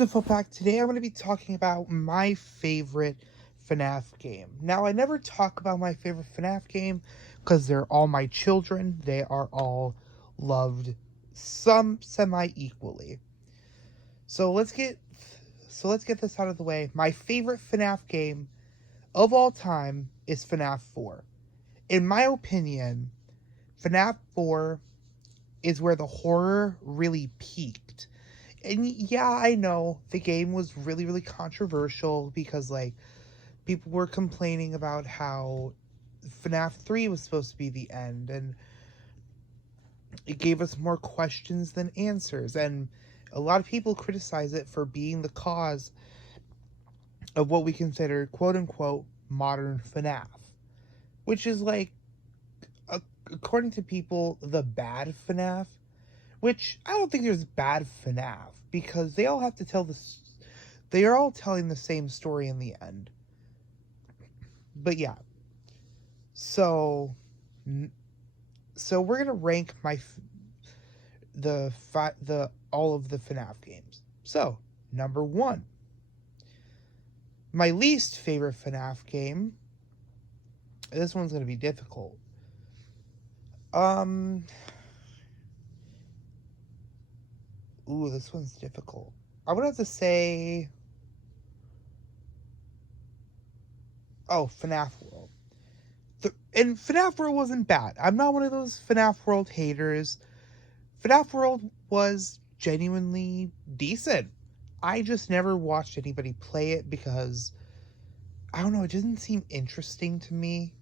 Info Pack. Today I'm going to be talking about my favorite Fnaf game. Now, I never talk about my favorite Fnaf game because they're all my children. They are all loved some semi-equally. So let's get this out of the way. My favorite Fnaf game of all time is Fnaf 4. In my opinion, Fnaf 4 is where the horror really peaked. And yeah, I know the game was really, really controversial because, like, people were complaining about how FNAF 3 was supposed to be the end, and it gave us more questions than answers. And a lot of people criticize it for being the cause of what we consider, quote unquote, modern FNAF, which is, like, according to people, the bad FNAF. Which, I don't think there's bad FNAF, because they all have to tell this. They are all telling the same story in the end. But yeah. So we're gonna rank all of the FNAF games. So, number 1. My least favorite FNAF game. This one's gonna be difficult. Ooh, this one's difficult. I would have to say... Oh, FNAF World. And FNAF World wasn't bad. I'm not one of those FNAF World haters. FNAF World was genuinely decent. I just never watched anybody play it because, I don't know, it didn't seem interesting to me.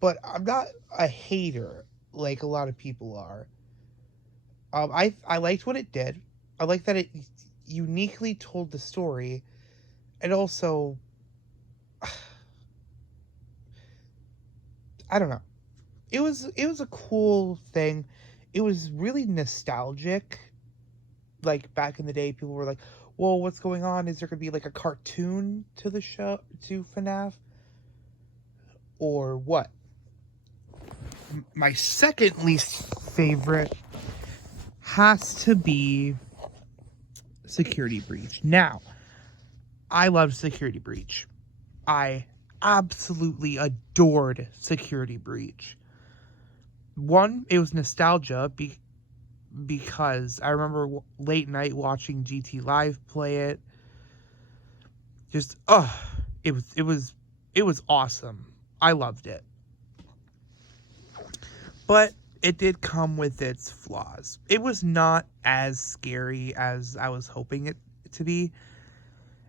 But I'm not a hater like a lot of people are. I liked what it did. I like that it uniquely told the story, and also, I don't know. It was a cool thing. It was really nostalgic. Like, back in the day, people were like, "Well, what's going on? Is there gonna be like a cartoon to the show, to FNAF, or what?" My second least favorite has to be Security Breach. Now, I loved Security Breach. I absolutely adored Security Breach. One, it was nostalgia because I remember late night watching GT Live play it. Just, it was awesome. I loved it. But it did come with its flaws. It was not as scary as I was hoping it to be.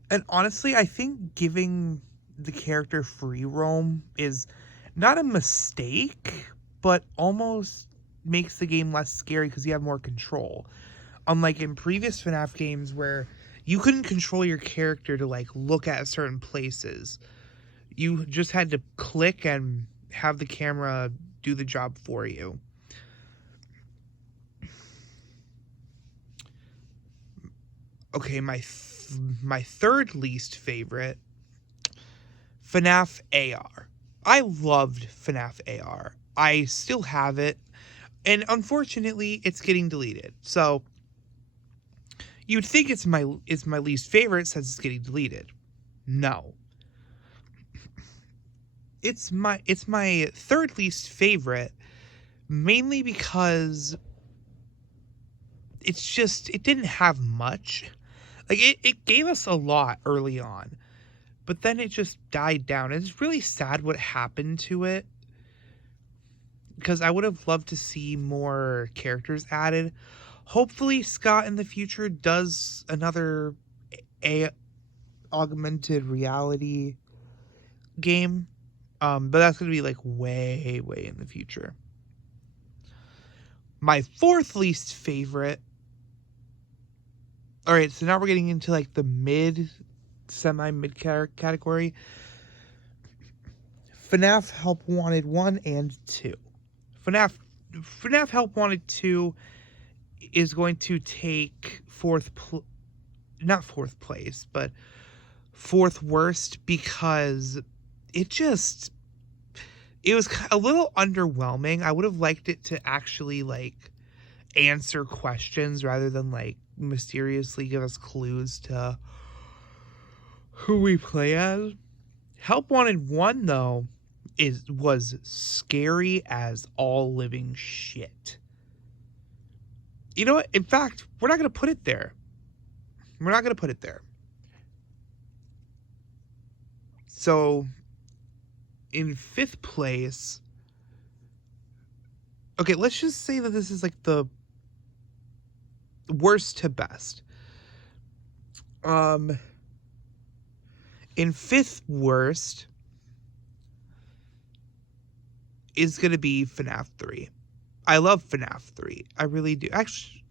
And honestly, I think giving the character free roam is not a mistake, but almost makes the game less scary because you have more control. Unlike in previous FNAF games where you couldn't control your character to, like, look at certain places. You just had to click and have the camera do the job for you. Okay, my third least favorite, FNAF AR. I loved FNAF AR. I still have it, and unfortunately, it's getting deleted. So you'd think it's my least favorite since it's getting deleted. No. It's my third least favorite, mainly because it didn't have much. Like, it gave us a lot early on, but then it just died down. It's really sad what happened to it, because I would have loved to see more characters added. Hopefully Scott in the future does another augmented reality game, but that's going to be, like, way, way in the future. My fourth least favorite... Alright, so now we're getting into, like, the semi-mid category. FNAF Help Wanted 1 and 2. FNAF Help Wanted 2 is going to take not fourth place, but fourth worst, because it was a little underwhelming. I would have liked it to actually, like, answer questions rather than, like, mysteriously give us clues to who we play as. Help Wanted 1, though, was scary as all living shit. You know what? In fact, we're not going to put it there. We're not going to put it there. So, in 5th place... Okay, let's just say that this is like the worst to best. In 5th worst is going to be Fnaf 3. I love Fnaf 3. I really do. Actually,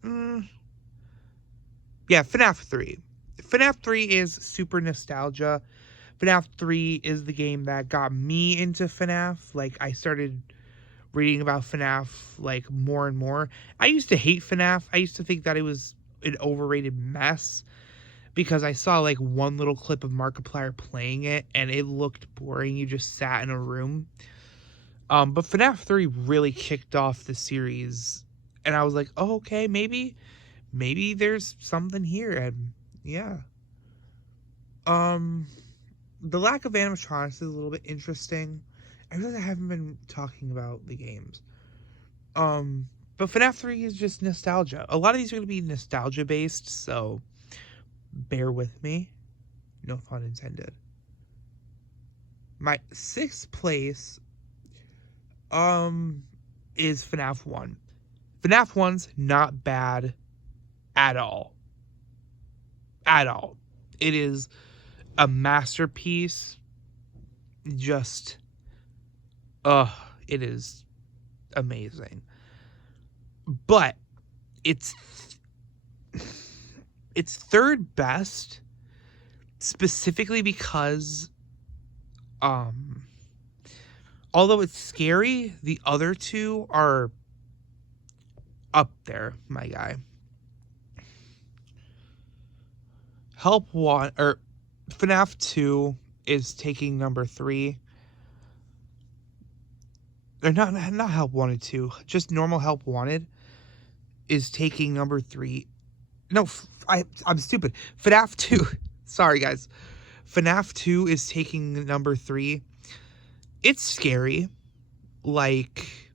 yeah, Fnaf 3. Fnaf 3 is super nostalgia. Fnaf 3 is the game that got me into Fnaf. Like, I started reading about Fnaf, like, more and more. I used to hate Fnaf. I used to think that it was an overrated mess because I saw, like, one little clip of Markiplier playing it, and it looked boring. You just sat in a room. But Fnaf 3 really kicked off the series, and I was like, oh, okay, maybe there's something here, and yeah. The lack of animatronics is a little bit interesting. I realize I haven't been talking about the games. But Fnaf 3 is just nostalgia. A lot of these are going to be nostalgia based, so bear with me. No pun intended. My 6th place is Fnaf 1. Fnaf 1's not bad at all. At all. It is a masterpiece. Just it is amazing. But it's 3rd best specifically because although it's scary, the other two are up there, my guy. FNAF 2 is taking number 3. Or not Help Wanted 2, just normal Help Wanted is taking number 3. No, I'm stupid. FNAF 2, sorry guys. FNAF 2 is taking number 3. It's scary, like,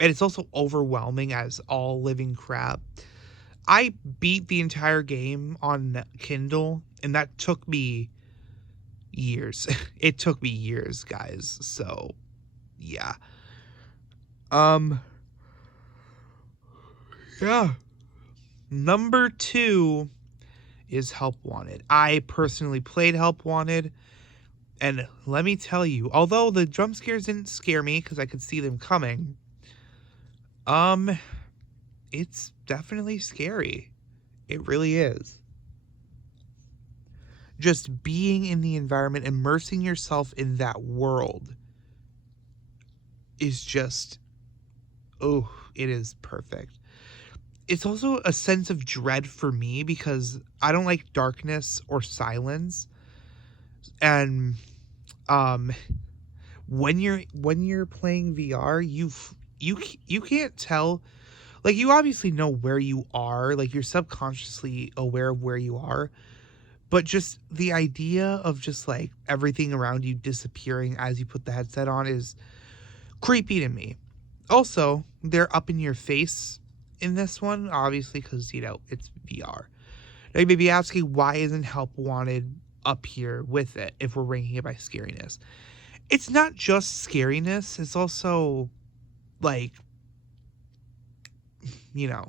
and it's also overwhelming as all living crap. I beat the entire game on Kindle, and that took me years. It took me years, guys. So, yeah. Yeah. Number 2 is Help Wanted. I personally played Help Wanted, and let me tell you, although the jump scares didn't scare me because I could see them coming, it's definitely scary. It really is. Just being in the environment, immersing yourself in that world is just, it is perfect. It's also a sense of dread for me because I don't like darkness or silence. And when you're playing VR, you can't tell. Like, you obviously know where you are, like you're subconsciously aware of where you are, but just the idea of just like everything around you disappearing as you put the headset on is creepy to me. Also, they're up in your face in this one, obviously, because, you know, it's VR. Now, you may be asking, why isn't Help Wanted up here with it if we're ranking it by scariness? It's not just scariness, it's also, like, you know,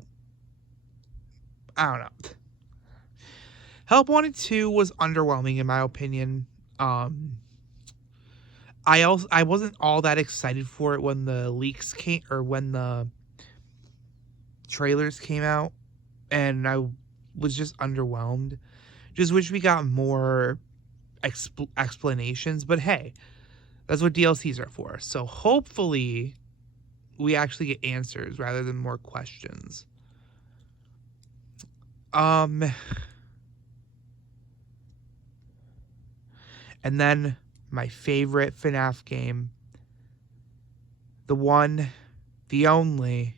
I don't know. Help Wanted 2 was underwhelming in my opinion. I wasn't all that excited for it when the leaks came, or when the trailers came out, and I was just underwhelmed. Just wish we got more explanations, but hey, that's what DLCs are for. So hopefully we actually get answers rather than more questions. And then my favorite FNAF game, the one, the only,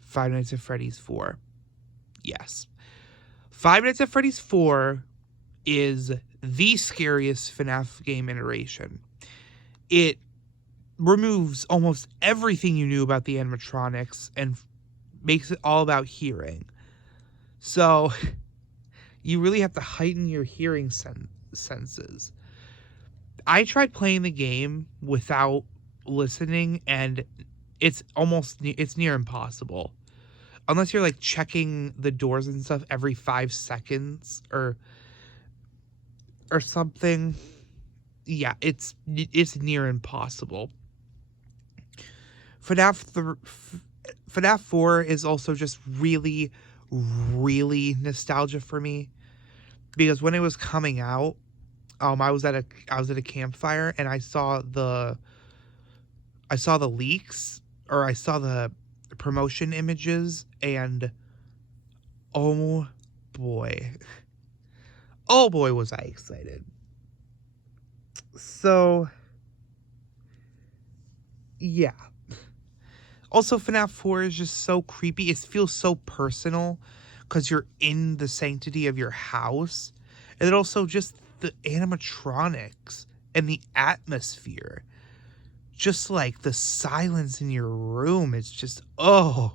Five Nights at Freddy's 4. Yes. Five Nights at Freddy's 4 is the scariest FNAF game iteration. It removes almost everything you knew about the animatronics and makes it all about hearing. So you really have to heighten your hearing senses. I tried playing the game without listening, and it's near impossible. Unless you're like checking the doors and stuff every 5 seconds or something. Yeah, it's near impossible. FNAF 4 is also just really, really nostalgia for me, because when it was coming out, I was at a campfire and I saw the leaks, or I saw the promotion images, and oh boy, was I excited. So yeah. Also, FNAF 4 is just so creepy. It feels so personal because you're in the sanctity of your house. And then also just the animatronics and the atmosphere. Just like the silence in your room. It's just, oh.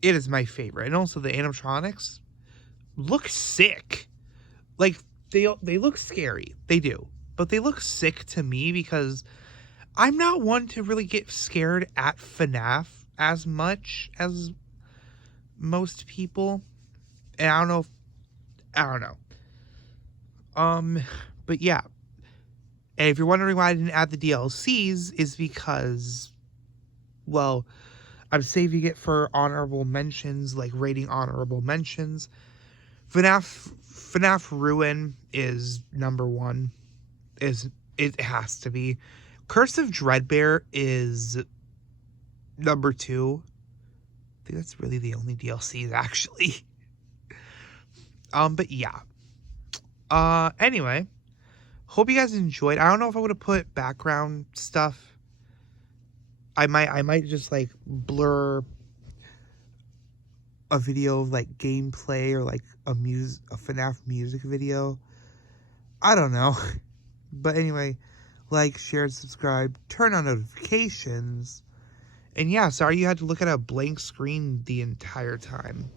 It is my favorite. And also the animatronics look sick. Like, they look scary. They do. But they look sick to me because I'm not one to really get scared at FNAF as much as most people. And I don't know. But yeah. And if you're wondering why I didn't add the DLCs, is because, well, I'm saving it for honorable mentions, like rating honorable mentions. FNAF Ruin is number 1. It has to be. Curse of Dreadbear is number 2. I think that's really the only DLCs, actually. But yeah. Anyway, hope you guys enjoyed. I don't know if I would have put background stuff. I might just like blur a video of like gameplay, or like a FNAF music video. I don't know. But anyway, like, share, subscribe, turn on notifications. And yeah, sorry you had to look at a blank screen the entire time.